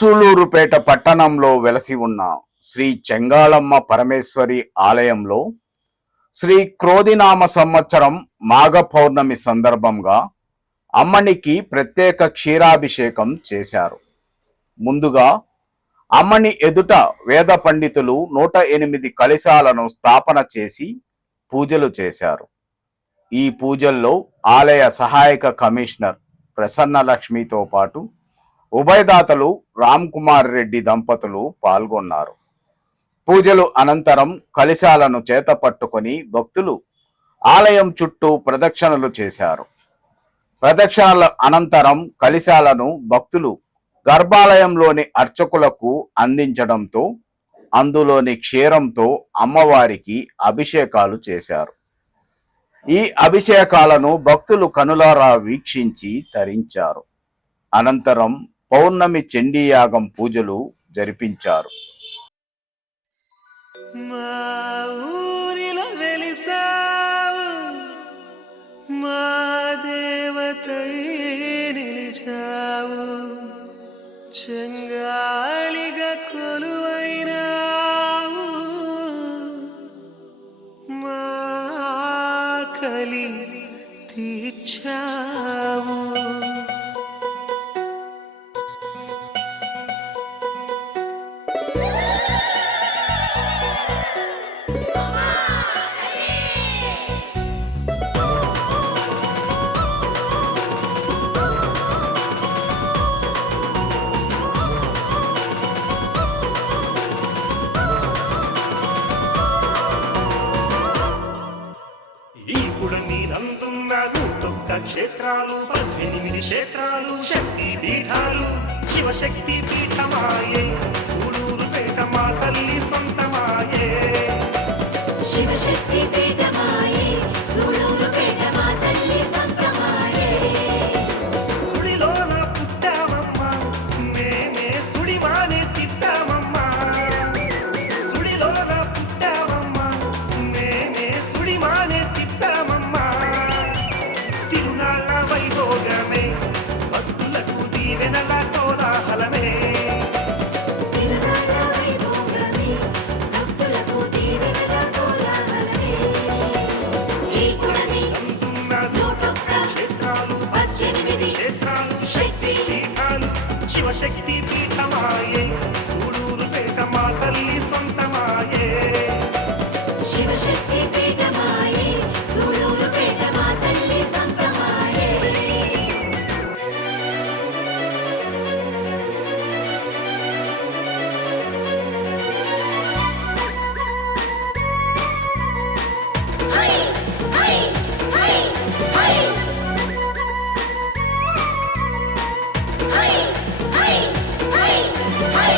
సూలూరుపేట పట్టణంలో వెలసి ఉన్న శ్రీ చెంగాళమ్మ పరమేశ్వరి ఆలయంలో శ్రీ క్రోధినామ సంవత్సరం మాఘ పౌర్ణమి సందర్భంగా అమ్మనికి ప్రత్యేక క్షీరాభిషేకం చేశారు. ముందుగా అమ్మని ఎదుట వేద పండితులు 108 కలశాలను స్థాపన చేసి పూజలు చేశారు. ఈ పూజల్లో ఆలయ సహాయక కమిషనర్ ప్రసన్న లక్ష్మితో పాటు ఉభయదాతలు రామ్ కుమార్ రెడ్డి దంపతులు పాల్గొన్నారు. పూజలు అనంతరం కలశాలను చేత పట్టుకొని భక్తులు ఆలయం చుట్టూ ప్రదక్షిణలు చేశారు. ప్రదక్షిణల అనంతరం కలశాలను భక్తులు గర్భాలయంలోని అర్చకులకు అందించడంతో అందులోని క్షీరంతో అమ్మవారికి అభిషేకాలు చేశారు. ఈ అభిషేకాలను భక్తులు కనులారా వీక్షించి తరించారు. అనంతరం పౌర్ణమి చండీయాగం పూజలు జరిపించారు. మా ఊరిలో వెలిసావు, మా దేవతై నిలిచావు, చెంగాళిగా కొలువైనావు, మా కలి తీర్చావు. క్షేత్రాలు 18 క్షేత్రాలు శక్తి పీఠాలు శివశక్తి పీఠమాయే సూళూరుపేట మా తల్లి సొంతమాయే. శివశక్తి పీఠమాయే సూళూరుపేట మా తల్లి సొంతమాయే. సుడిలోన పుట్టామమ్మా మేమే సుడివానే తిట్టామమ్మా, సుడిలోన పుట్టామమ్మా మేమే సుడివానే తిట్టామమ్మా. తిరునాళ్ళ వైభోగమే భక్తులకు దీవెనల కోలాహలమే, తిరునాళ్ళ వైభోగమే భక్తులకు దీవెనల కోలాహలమే. ఈ పుడమి అందున్న 101 క్షేత్రాలు 18 క్షేత్రాలు శక్తి పీఠాలు శివశక్తి పీఠమాయే సూళూరుపేట మా తల్లి సొంతమాయే. శివశక్తి పీఠమాయే సూళూరుపేట మా తల్లి సొంతమాయే. హై హై హై హై హై హై హై హై.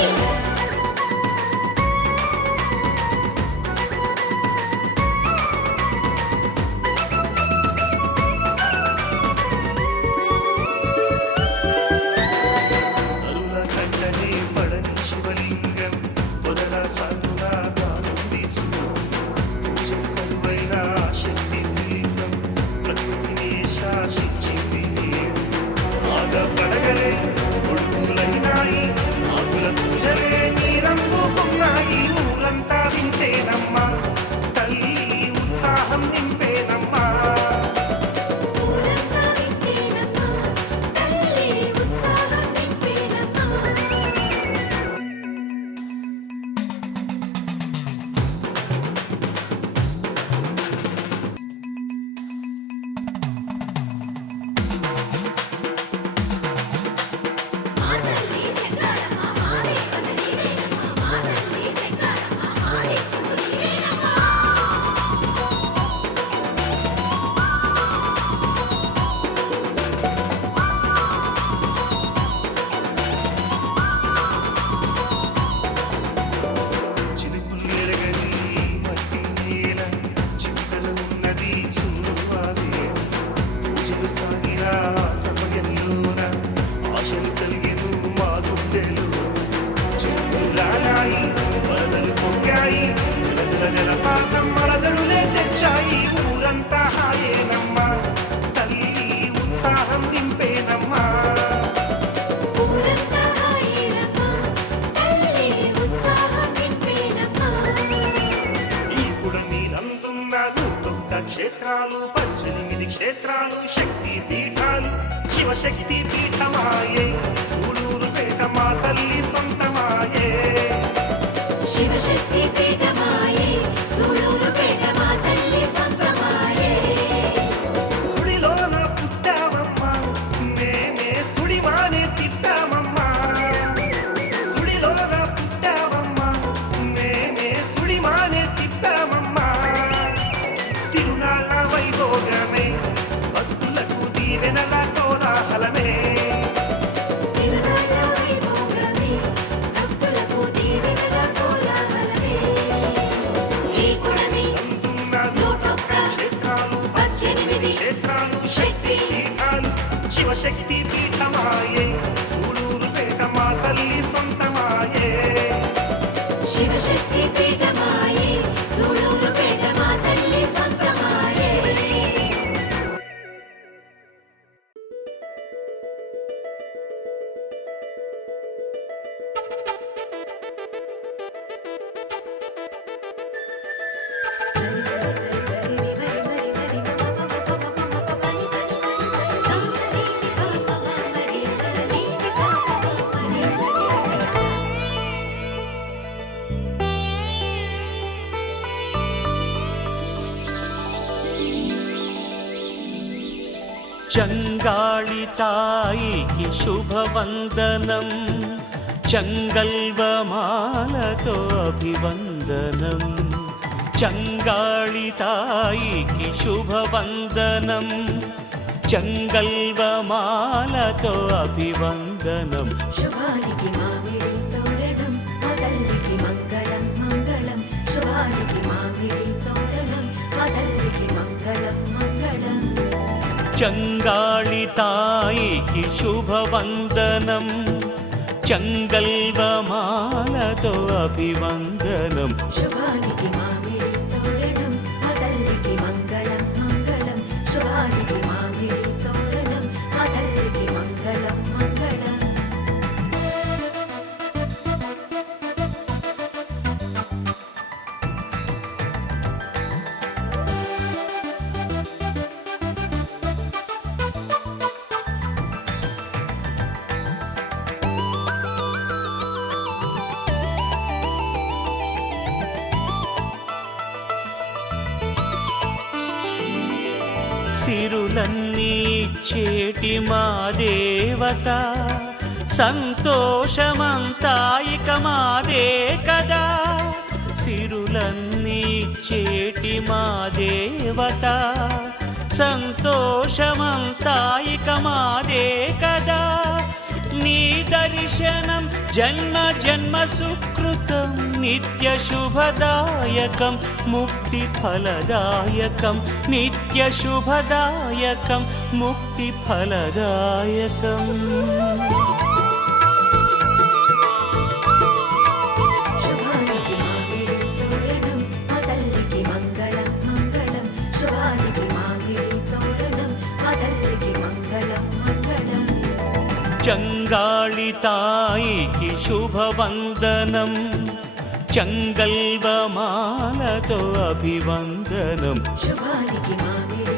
అరుల కంటనే పడని శివలింగం పొదల చాలున దారుంది చూడు, పూజం కలువైన శక్తి శిల్పం ప్రకృతిని శాసించింది. ఆగ పడగలే గొడుగులైనాయి, ఆకుల పూజలే నీరందుకున్నాయి. ఊరంతా వింతేనమ్మా తల్లి ఉత్సాహం నింపేనమ్మా. ఊరంతా వింతేనమ్మా తల్లి ఉత్సాహం నింపేనమ్మా. మా తల్లి చెంగాళమ్మ మా దేవత నీవేనమ్మ, మా తల్లి చెంగాళమ్మ మా దేవత నీవేనమ్మ. చిలుకులు ఎరగని మట్టి నేల చింతలు ఉన్నది చూడువావే. పూజలు సాగిన సమయంలోన ఆశలు కలిగిను మా గుండెలు. చిలుకులు రాలాయి వరదలు పొంగాయి, జల జలపాతం మలజడులే తెచ్చాయి. ఊరంతా హాయేనమ్మా తల్లి ఉత్సాహం నింపేనమ్మా. ఊరంతా హాయేనమ్మా 18 క్షేత్రాలు శక్తి పీఠాలు శివశక్తి పీఠమాయే సూళూరుపేట మా తల్లి సొంతమాయే శివశక్తి పీఠమాయే సూళూరుపేట మా తల్లి సొంతమాయే సుడిలోన పుట్టామమ్మా మేమే సుడివానే తిట్టామమ్మా సుడిలోన పుట్టామమ్మా మేమే సుడివానే తిట్టామమ్మా తిరునాళ్ళ వైభోగమే భక్తులకు దీవెనల కోలాహలమే తిరునాళ్ళ వైభోగమే భక్తులకు దీవెనల కోలాహలమే ఈ పుడమి అందున్న నూటొక్క క్షేత్రాలు 18 క్షేత్రాలు శక్తి పీఠాలు శివశక్తి పీఠమాయే సూళూరుపేట మా తల్లి సొంతమాయే శివశక్తి పీఠమాయే సూళూరుపేట మా తల్లి సొంతమాయే సరి సరి సరి సరి రి మరి మరి మరి మ మ మ మ మ మ మ పని పని పని పని స స ని ని ప ప మ మ రి మ ర ని ని ప ప మ మ రి స ని రి స చంగాళి తాయికి శుభవందనం చంగల్వమాలతో అభివందనం చంగాళి తాయికి శుభవందనం చంగల్వమాలతో అభివందనం శుభానికి మామిడి తోరణం మదల్లికి మంగళం మంగళం శుభానికి మామిడి తోరణం మదల్లికి మంగళం మంగళం చంగాళి తాయికి శుభవందనం చంగల్వమాలతో అభివందనం శుభానికి మామిడి తోరణం మదల్లికి మంగళం మంగళం శుభానికి మామిడి తోరణం మదల్లికి మంగళం మంగళం సిరులన్నీ చేటి మా దేవత సంతోషమంతాయిక మాదే కదా సిరులన్నీ చేటి మా దేవత సంతోషమంతాయిక మాదే కదా నీ దర్శనం జన్మ జన్మ సుకృతం నిత్య శుభదాయకం ముక్తి ఫలదాయకం నిత్య శుభదాయకం ముక్తి ఫలదాయకం శుభానికి మామిడి తోరణం మదల్లికి మంగళం మంగళం శుభానికి మామిడి తోరణం మదల్లికి మంగళం మంగళం చంగాళి తాయికి శుభవందనం చంగల్వమాలతో అభివందనం శుభానికి మామిడి